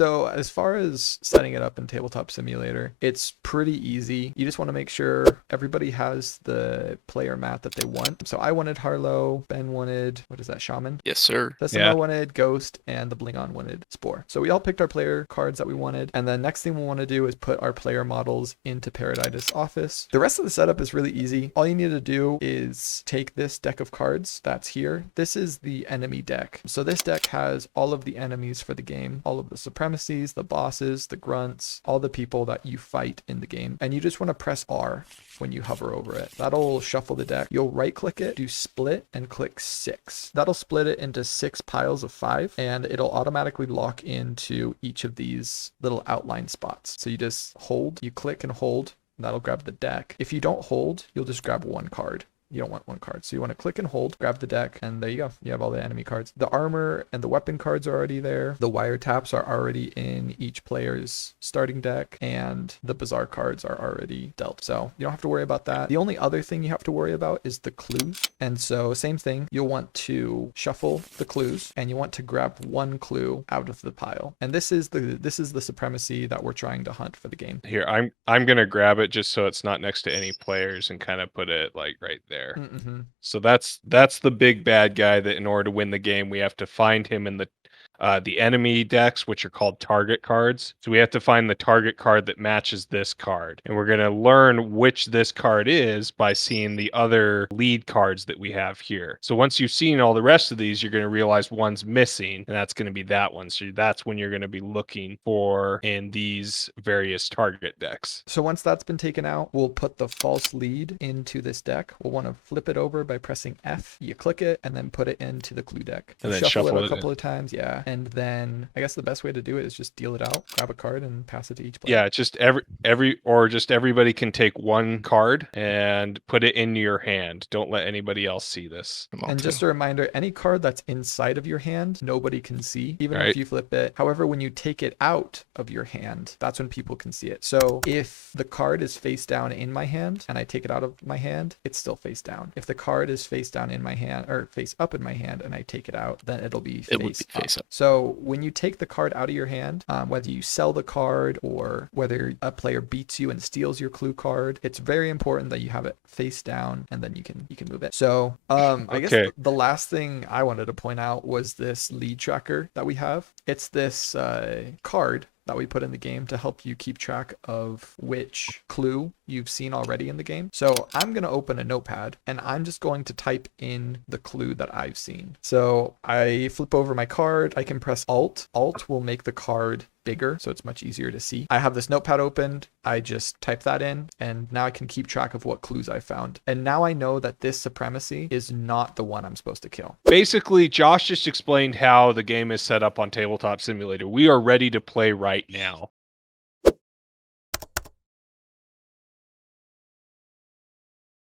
So as far as setting it up in Tabletop Simulator, it's pretty easy. You just want to make sure everybody has the player mat that they want. So I wanted Harlow, Ben wanted, what is that, Shaman? Yes, sir. Sesamo wanted Ghost, and the Blingon wanted Spore. So we all picked our player cards that we wanted, and the next thing we want to do is put our player models into Perditus' office. The rest of the setup is really easy. All you need to do is take this deck of cards that's here. This is the enemy deck. So this deck has all of the enemies for the game, all of the supremacies, the bosses, the grunts, all the people that you fight in the game. And you just want to press R when you hover over it. That'll shuffle the deck. You'll right click it, do split, and click 6. That'll split it into 6 piles of 5, and it'll automatically lock into each of these little outline spots. So you just hold, you click and hold, and that'll grab the deck. If you don't hold, you'll just grab one card. You don't want one card. So you want to click and hold, grab the deck, and there you go. You have all the enemy cards. The armor and the weapon cards are already there. The wiretaps are already in each player's starting deck, and the bazaar cards are already dealt. So you don't have to worry about that. The only other thing you have to worry about is the clues. And so same thing, you'll want to shuffle the clues, and you want to grab one clue out of the pile. And this is the supremacy that we're trying to hunt for the game. Here, I'm gonna grab it just so it's not next to any players and kind of put it like right there. Mm-hmm. So that's the big bad guy that in order to win the game we have to find him in the enemy decks, which are called target cards. So we have to find the target card that matches this card, and we're going to learn which this card is by seeing the other lead cards that we have here. So once you've seen all the rest of these, you're going to realize one's missing, and that's going to be that one. So that's when you're going to be looking for in these various target decks. So once that's been taken out, we'll put the false lead into this deck. We'll want to flip it over by pressing F. You click it and then put it into the clue deck. And then shuffle it a in. couple of times, yeah. And then I guess the best way to do it is just deal it out, grab a card, and pass it to each player. Yeah, just everybody can take one card and put it in your hand. Don't let anybody else see this. And just a reminder, any card that's inside of your hand, nobody can see, even if you flip it. However, when you take it out of your hand, that's when people can see it. So if the card is face down in my hand and I take it out of my hand, it's still face down. If the card is face down in my hand or face up in my hand and I take it out, then it'll be face up. So when you take the card out of your hand, whether you sell the card or whether a player beats you and steals your clue card, it's very important that you have it face down, and then you can move it. So I guess the last thing I wanted to point out was this lead tracker that we have. It's this card that we put in the game to help you keep track of which clue you've seen already in the game. So I'm going to open a notepad and I'm just going to type in the clue that I've seen. So I flip over my card. I can press Alt. Alt will make the card bigger, so it's much easier to see. I have this notepad opened. I just type that in, and now I can keep track of what clues I found. And now I know that this supremacy is not the one I'm supposed to kill. Basically, Josh just explained how the game is set up on Tabletop Simulator. We are ready to play right now.